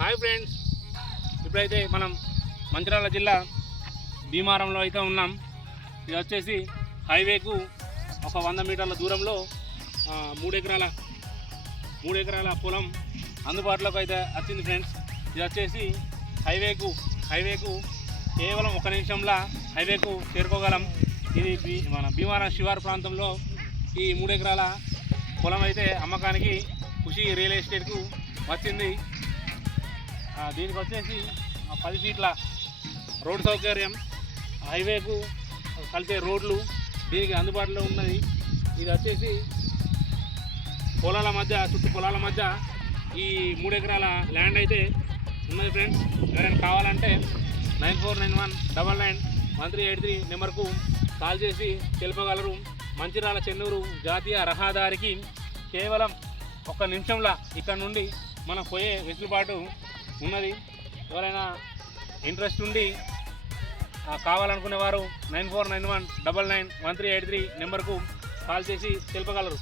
Hi friends, ఇప్పుడైతే మనం మంచిర్యాల జిల్లా భీమారంలో అయితే ఉన్నాం. ఇది వచ్చేసి హైవేకు ఒక 100 మీటర్ల దూరంలో 3 ఎకరాల పొలం అందుబాటులోకి అయితే వచ్చింది ఫ్రెండ్స్. ఇది వచ్చేసి హైవేకు కేవలం 1 నిమిషంలో హైవేకు చేరుకోగలం. ఇది మన భీమారం శివారు ప్రాంతంలో ఈ 3 ఎకరాల పొలం అయితే అమ్మకానికి ఖుషి రియల్ ఎస్టేట్కు వచ్చింది. దీనికి వచ్చేసి 10 ఫీట్ల రోడ్ సౌకర్యం, హైవేకు కలిసే రోడ్లు దీనికి అందుబాటులో ఉన్నది. ఇది వచ్చేసి చుట్టూ పొలాల మధ్య ఈ 3 ఎకరాల ల్యాండ్ అయితే ఉన్నది ఫ్రెండ్స్. ఎవరైనా కావాలంటే 9491991383 నెంబర్కు కాల్ చేసి తెలుపగలరు. మంచిర్యాల చెన్నూరు జాతీయ రహదారికి కేవలం 1 నిమిషంలో ఇక్కడ నుండి మనం పోయే వెసులుబాటు ఉన్నది. ఎవరైనా ఇంట్రెస్ట్ ఉండి కావాలనుకునేవారు 9491991383 నెంబర్కు కాల్ చేసి తెలుపగలరు.